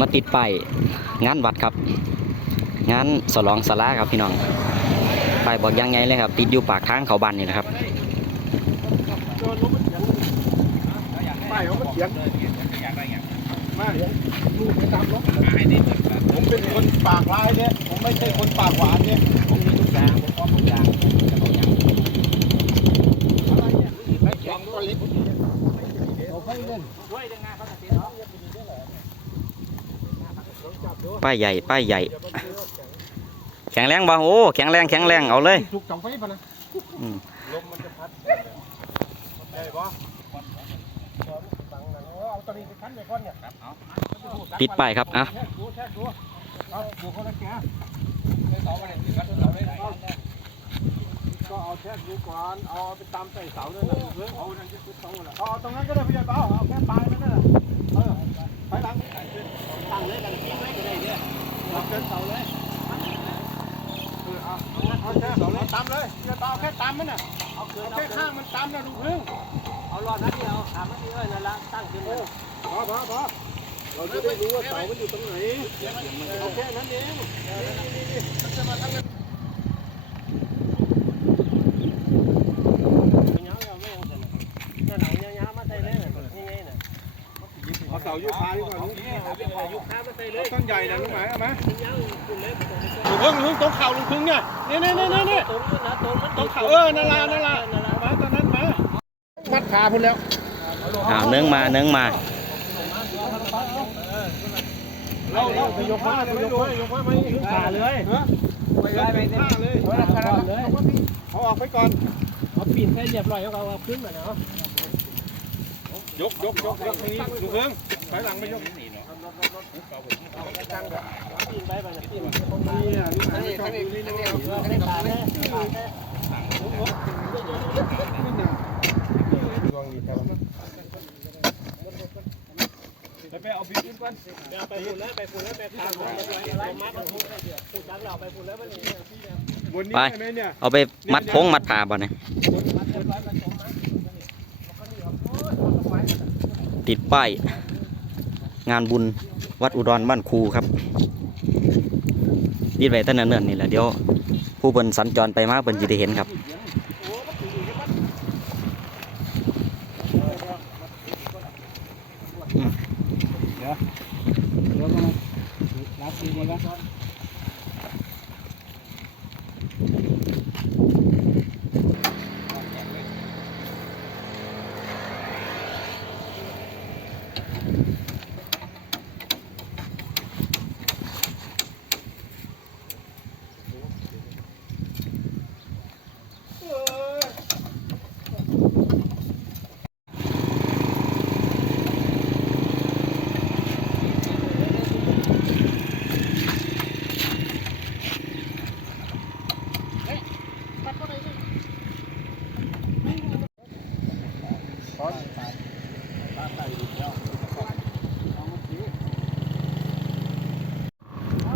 มาติดป้ายงานวัดครับ งานสลองสลาครับพี่น้องป้ายบอกอยังไงเลยครับ ติดอยู่ปากทางเขาบันนี่นะครับป้ายเขามันเขียนมาลูกไปตามรถผมเป็นคนปากร้ายเนี่ยผมไม่ใช่คนปากหวานเนี่ยผมมีทุกอย่างผมพร้อมทุกอย่างอะไรเนี่ยไม่เขียนตัวเล็กเอาไปเล่น ป้ายใหญ่ป้ายใหญ่ แข็งแรงบ่โอ้แข็งแรงแข็งแรงเอาเลยถูกจังไฟปะนะอืมลมมันจะพัดได้ปะเอาตอนนี้ไปคันไปก่อนเนี่ยติดป้ายครับอะแท กดูแทกดูเอาดูคนละแกก็เอาแทกดูก่อนเอาไปตามใส่เสาด้วยนะเพื่อเอานั่นจะคือเสาละเอาตรงนั้นก็ได้พี่ใหญ่เปล่าเอาแค่ปลายนั่นน่ะเออไปหลังตั้งเลยกันทิ้งเลยก็ได้เนี่ยเอาเกินเสาเลยเออเอาเอาแค่เสาเลยตามเลยพี่ใหญ่เปล่าแค่ตามมันน่ะเอาแค่ข้างมันตามนะลูกพึ่งเอารอดนัดเดียวถามนัดเดียวนั่นละตั้งขึ้นมาพอพอพอเราจะได้รู้ว่าเสามันอยู่ตรงไหนเอาแค่นั้นเองมันจะมาทำกัน เงาเราไม่ยังสนนั่นหนังเงามาใส่เลยน่ะนี่ไงน่ะ เอาเสายุคาดีกว่าลูกเอายุคข้ามาใส่เลยต้นใหญ่นะลูกหมายเอาไหมเป็นเงาคุณเล็กลุงพึ่งลุงตรงเข่าลุงพึ่งเนี่ยนี่นี่นี่นี่นี่ตรงนี้นะตรงมันตรงเข่าเออนั่นละนั่นละเอามาตอนนั้นมามัดขาพุ่นแล้วอ้าวเนื้องมาเนื้องมาเราเราไปยกผ้าไปยกผ้ายกผ้ามาอีกขาเลยไปเลยไปผ้าเลยเอาละก่อนเลยเอาออกไปก่อนเอาปีนให้เรียบร้อยแล้วเอาขึ้นมาเนาะ ยกยกยกยกนี้ลุงพึ่งถอยหลังไปยกปีนไปไปนะปีนนี่อะนี่นี่นี่นี่นี่ไม่ขาดแน่ขาดแน่ดวงดีครับไปเอาปีนก่อนเดี๋ยวไปฝุ่นแล้วไปฝุ่นแล้วไปขาดอะไรมัดฝุ่นฝุ่นดังเราไปฝุ่นแล้วมันนี่บนนี้ไปใช่ไหมเนี่ยเอาไปมัดพงมัดผ่าบ่เนี่ย ติดป้ายงานบุญวัดอุดรบ้านครูครับติดไว้ตั้งเนิ่นๆนี่แหละเดี๋ยวผู้เพิ่นสัญจรไปมาเพิ่นจะได้เห็นครับรับปีนี้ก็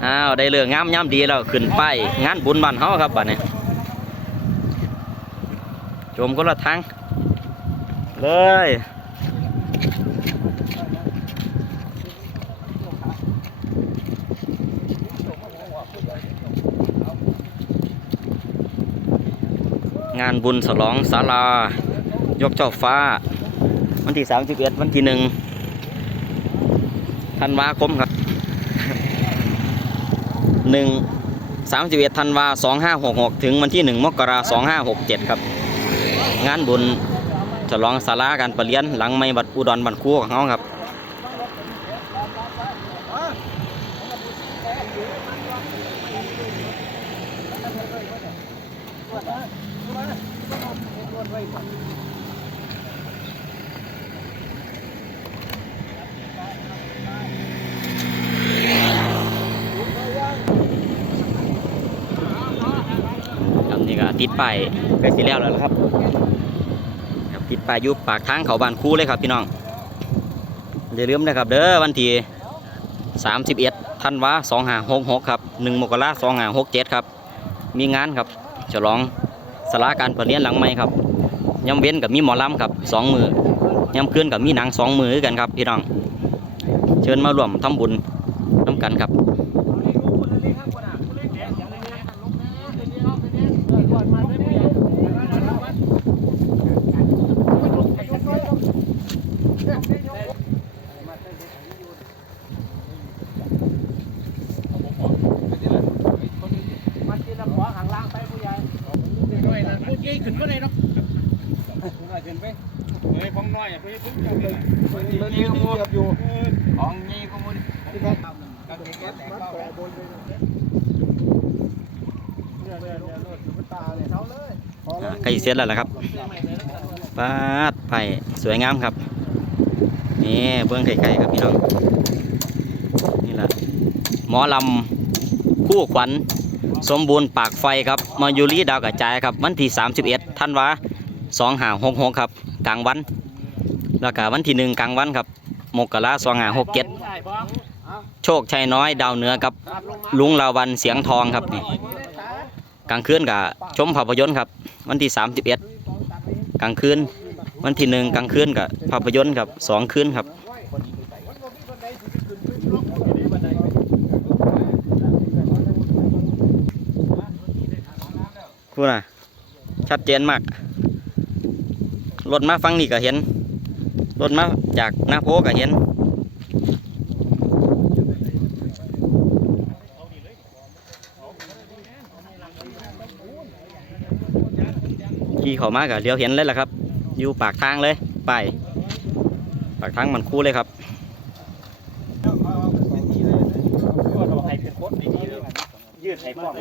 อ้าวได้เรื่องงามย่ำดีแล้วขึ้นไปงานบุญบ้านเฮาครับบัดนี้ชมคนละทางเลยงานบุญสลองศาลา ยกเจ้าฟ้า วันที่ 31 วันที่หนึ่งธันวาคมครับ หนึ่งสามสิบเอ็ดธันวาสองห้าหกหกถึงวันที่หนึ่งมกราสองห้าหกเจ็ดครับ งานบุญฉลองศาลาการประเรียนหลังไม่บัดอุดรบันคู่ของเขาครับครั ติดป้ายใกล้สิแล้วแล้วล่ะครับครับติดป้ายอยู่ปากทางเขาบ้านคู่เลยครับพี่น้องอย่าลืมนะครับเด้อวันที่31ธันวา2566ครับ1มกราคม2567ครับมีงานครับฉลองสลาการประเรียนหลังใหม่ครับย่ำเว้นกับมีหมอลำครับสองมือยามคืนกับมีหนังสองมือกันครับพี่น้องเชิญมาร่วมทำบุญน้ำกันครับ มันกินแล้วขวาข้างล่างไปผู้ใหญ่ด้วยนะผู้ใหญ่ขึ้นก็ได้เนาะ เฮ้ยของน้อยอะเฮ้ยพึ่งจับเลยมันยืมเกือบอยู่ของนี่ก็มุนที่แม่กางเกงแก๊สแตกเป้าเลยนี่ยเนี่ยเนี่ยเนี่ยตาเลยเขาเลยใกล้เสร็จแล้วล่ะครับปาดไปสวยงามครับนี่เบื้องไก่ๆครับพี่น้องนี่แหละหมอลำคู่ขวัญสมบูรณ์ปากไฟครับมายูรีดาวกระจายครับวันที่ 31 ท่านวา2หา66ครับกลางวัน แล้วก็วันที่หนึ่งกลางวันครับมกราสองหาหกเจ็ดโชคชัยน้อยดาวเหนือกับลุงลาวันเสียงทองครับนี่กลางคืนกับชมภาพยนตร์ครับ วันที่31กลางคืน วันที่หนึ่งกลางคืนกับภาพยนตร์ครับสองคืนครับคูน่ะ ชัดเจนมากรถมาฟังนี่ก็เห็น รถมาจากหน้าโพก็เห็นขี่เขามาก็เลี้ยวเห็นเลยแหละครับ อยู่ปากทางเลยไป ปากทางมันคู่เลยครับยืดให้ป้อม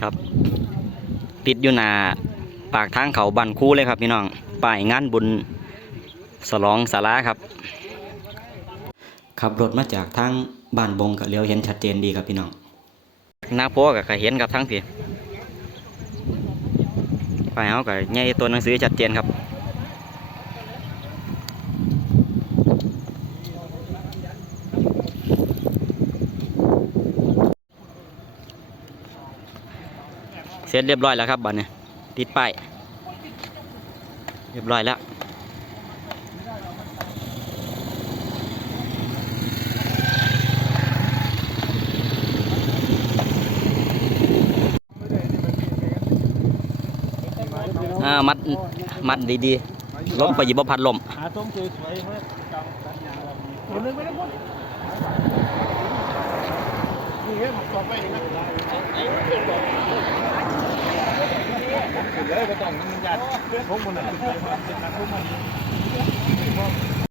ครับ ติดอยู่หน้าปากทางเขาบันคู่เลยครับพี่น้องป้ายงานบุญสลองสาราครับ ขับรถมาจากทางบ้านบงก็เลี้ยวเห็นชัดเจนดีครับพี่น้องหน้าโพก็ก็เห็นครับทั้งพี่ป้ายเอาก็ใหญ่ตัวหนังสือชัดเจนครับ เสร็จเรียบร้อยแล้วครับบัตรเนี่ยติดป้ายเรียบร้อยแล้วมัดมัดดีๆลมไปหยิบพัดลมหาต้มสวยๆมาจังสัญญาเรา ผมสอบไปนะเลยไปต้องมันยัดผมคนนั้น